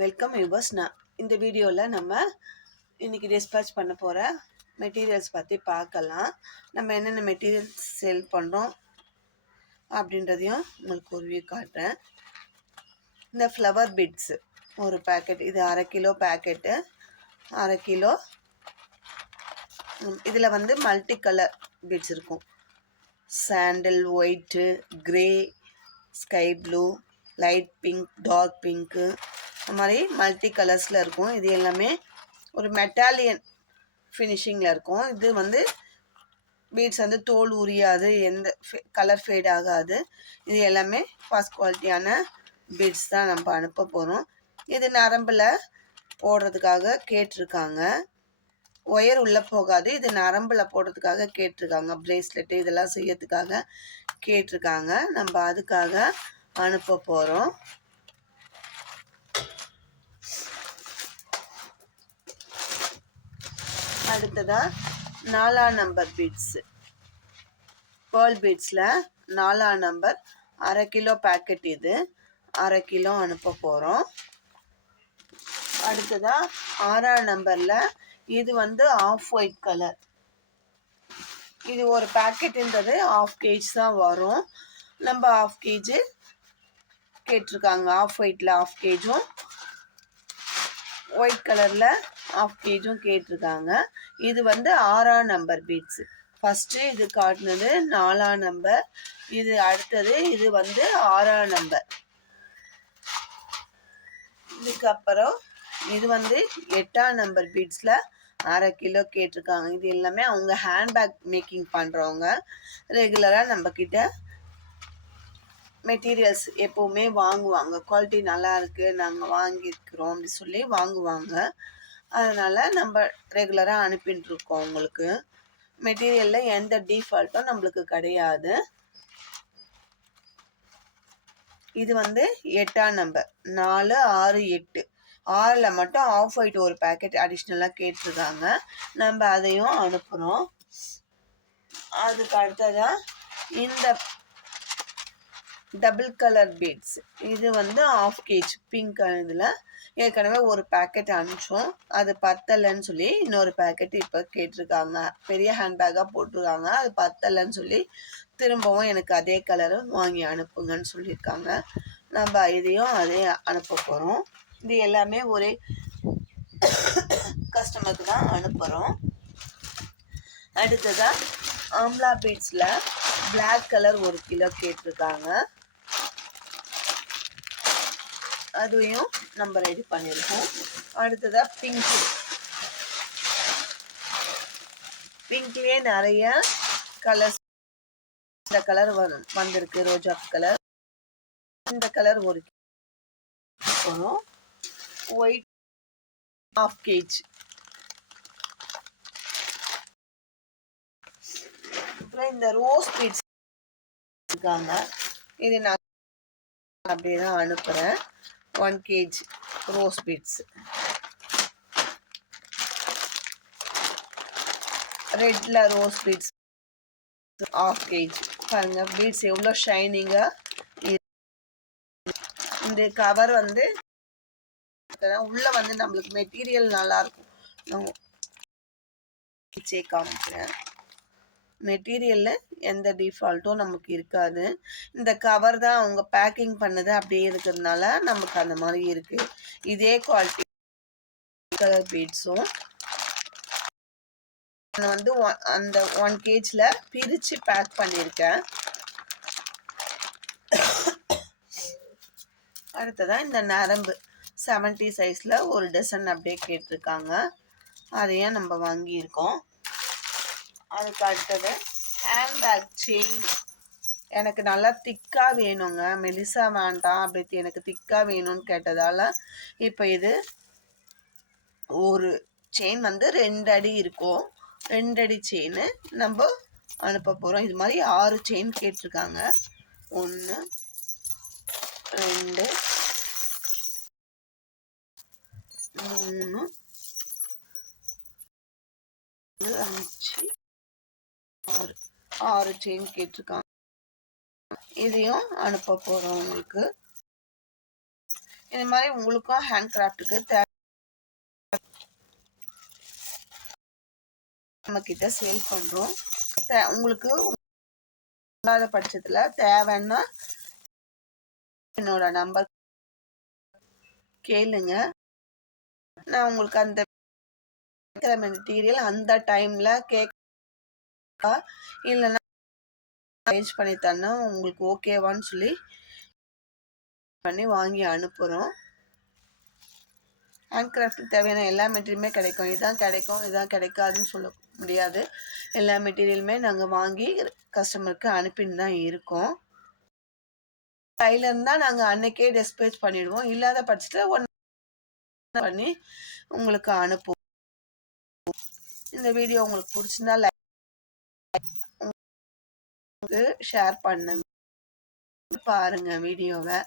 Welcome viewers. இந்த வீடியோவில் நம்ம இன்றைக்கி டிஸ்பேச் பண்ண போகிற மெட்டீரியல்ஸ் பற்றி பார்க்கலாம். நம்ம என்னென்ன மெட்டீரியல்ஸ் சேல் பண்ணுறோம் அப்படின்றதையும் உங்களுக்கு ஒரு வியூ காட்டுறேன். இந்த ஃப்ளவர் பிட்ஸு ஒரு பேக்கெட், இது 1/2 கிலோ பேக்கெட்டு, 1/2 கிலோ. இதில் மல்டி கலர் பிட்ஸ் இருக்கும். Sandal, white, grey, sky blue, light pink, dark pink, இந்த மாதிரி மல்டி கலர்ஸில் இருக்கும். இது எல்லாமே ஒரு மெட்டாலியன் ஃபினிஷிங்கில் இருக்கும். இது பீட்ஸ் தோல் உரியாது, எந்த கலர் ஃபேட் ஆகாது. இது எல்லாமே ஃபர்ஸ்ட் குவாலிட்டியான பீட்ஸ் தான் நம்ம அனுப்ப போகிறோம். இது நரம்பில் போடுறதுக்காக கேட்டிருக்காங்க. ஒயர் உள்ளே போகாது, இது நரம்பில் போடுறதுக்காக கேட்டிருக்காங்க. ப்ரேஸ்லெட்டு இதெல்லாம் செய்யறதுக்காக கேட்டிருக்காங்க. நம்ம அதுக்காக அனுப்ப போகிறோம். அடுத்ததா 4ஆம் நம்பர் பீட்ஸு, பேர்ல் பீட்ஸில் 4ஆம் நம்பர் 1/2 கிலோ பேக்கெட். இது 1/2 கிலோ அனுப்ப போகிறோம். அடுத்ததா 6ஆம் நம்பரில் இது ஆஃப் ஒயிட் கலர். இது ஒரு பேக்கெட்டுன்றது 1/2 kg தான் வரும். நம்ம 1/2 kg கேட்டிருக்காங்க. ஆஃப் ஒயிட்டில் 1/2 kg, ஒயிட் கலரில் 1/2 kg கேட்டிருக்காங்க. இது 6ஆம் நம்பர் பீட்ஸு. ஃபஸ்ட்டு இது காட்டினது 4ஆம் நம்பர், இது அடுத்தது இது 6ஆம் நம்பர். இதுக்கப்புறம் இது 8ஆம் நம்பர் பீட்ஸில் 1/2 கிலோ கேட்டிருக்காங்க. இது எல்லாமே அவங்க ஹேண்ட்பேக் மேக்கிங் பண்ணுறவங்க. ரெகுலராக நம்மக்கிட்ட மெட்டீரியல்ஸ் எப்போவுமே வாங்குவாங்க. குவாலிட்டி நல்லா இருக்குது, நாங்கள் வாங்கியிருக்கிறோம் அப்படி சொல்லி வாங்குவாங்க. அதனால் நம்ம ரெகுலராக அனுப்பிட்டுருக்கோம். உங்களுக்கு மெட்டீரியலில் எந்த டிஃபால்ட்டும் நம்மளுக்கு கிடையாது. இது 8ஆம் நம்பர், 4, 6, 8. 6ல் மட்டும் ஆஃப் ஒயிட் ஒரு பேக்கெட் அடிஷ்னலாக கேட்டிருக்காங்க. நம்ம அதையும் அனுப்புகிறோம். அதுக்கு அடுத்ததாக இந்த டபுள் கலர் பீட்ஸ், இது 1/2 kg பிங்க். இதில் ஏற்கனவே ஒரு பேக்கெட் அனுப்பிச்சோம், அது பத்தலைன்னு சொல்லி இன்னொரு பேக்கெட் இப்போ கேட்டிருக்காங்க. பெரிய ஹேண்ட்பேக்காக போட்டிருக்காங்க, அது பத்தலைன்னு சொல்லி திரும்பவும் எனக்கு அதே கலரை வாங்கி அனுப்புங்கன்னு சொல்லியிருக்காங்க. நம்ம இதையும் அதே அனுப்ப போகிறோம். இது எல்லாமே ஒரே கஸ்டமருக்கு தான் அனுப்புகிறோம். அடுத்ததாக ஆம்லா பீட்ஸில் பிளாக் கலர் 1 கிலோ கேட்டிருக்காங்க. அதையும் நம்ம ரெடி பண்ணியிருக்கோம். அடுத்ததாக பிங்க்லேயே நிறைய கலர்ஸ். இந்த கலர் வந்திருக்கு, ரோஜா கலர். இந்த கலர் 1 கிலோ. White 1/2 kg. அப்புறம் இந்த ரோஸ் பீட்ஸ் இருக்காங்க. இது நான் அப்படியே தான் அனுப்புகிறேன். 1 kg ரோஸ் பீட்ஸ். ரெட்டில் ரோஸ் பீட்ஸ் 1/2 kg. பாருங்க பீட்ஸ் எவ்வளோ ஷைனிங்காக. இந்த கவர் உள்ள நம்மளுக்கு மெட்டீரியல் நல்லாயிருக்கும். காமிக்கிறேன். மெட்டீரியலில் எந்த டிஃபால்ட்டும் நமக்கு இருக்காது. இந்த கவர் தான் அவங்க பேக்கிங் பண்ணது அப்படியே இருக்கிறதுனால நமக்கு அந்த மாதிரி இருக்குது. இதே குவாலிட்டி கலர் பீட்ஸும் நான் அந்த 1 kgல பிரித்து பேக் பண்ணியிருக்கேன். அடுத்ததான் இந்த நரம்பு 70 சைஸில் ஒரு டசன் அப்படியே கேட்டிருக்காங்க. அதையும் நம்ம வாங்கியிருக்கோம். அதுக்கு அடுத்தது ஹேண்ட்பேக் செயின். எனக்கு நல்லா திக்காக வேணுங்க, மெலிசா வேண்டாம், அப்படி எனக்கு திக்காக வேணும்னு கேட்டதால் இப்போ இது ஒரு செயின் 2 அடி இருக்கும். 2 அடி செயின் நம்ம அனுப்ப போகிறோம். இது மாதிரி 6 செயின் கேட்டிருக்காங்க. 1, 2, 3, 5, 6 செயின் கேட்டிருக்காங்க. இதையும் அனுப்ப போகிறோம் உங்களுக்கு. இந்த மாதிரி உங்களுக்கும் ஹேண்ட் கிராஃப்ட்டுக்கு நம்ம கிட்ட சேல் பண்ணுறோம். உங்களுக்கு இல்லாத பட்சத்தில் தேவைன்னா என்னோட நம்பர் கேளுங்க. நான் உங்களுக்கு அந்த மெட்டீரியல் அந்த டைமில் இல்லைன்னா அரேஞ்ச் பண்ணி தரேன்னா உங்களுக்கு ஓகேவான்னு சொல்லி பண்ணி வாங்கி அனுப்புகிறோம். ஹேண்ட் கிராஃப்ட்டுக்கு தேவையான எல்லா மெட்டீரியலுமே கிடைக்கும். இதான் கிடைக்கும் இதான் கிடைக்காதுன்னு சொல்ல முடியாது. எல்லா மெட்டீரியலுமே நாங்கள் வாங்கி கஸ்டமருக்கு அனுப்பின்னு தான் இருக்கோம். கையில் இருந்தால் நாங்கள் அன்னைக்கே டிஸ்பேச் பண்ணிடுவோம். இல்லாத பட்சத்தில் ஒன் பண்ணி உங்களுக்கு அனுப்புவோம். இந்த வீடியோ உங்களுக்கு பிடிச்சிருந்தா லைக் ஷேர் பண்ணுங்க. பாருங்க வீடியோவை.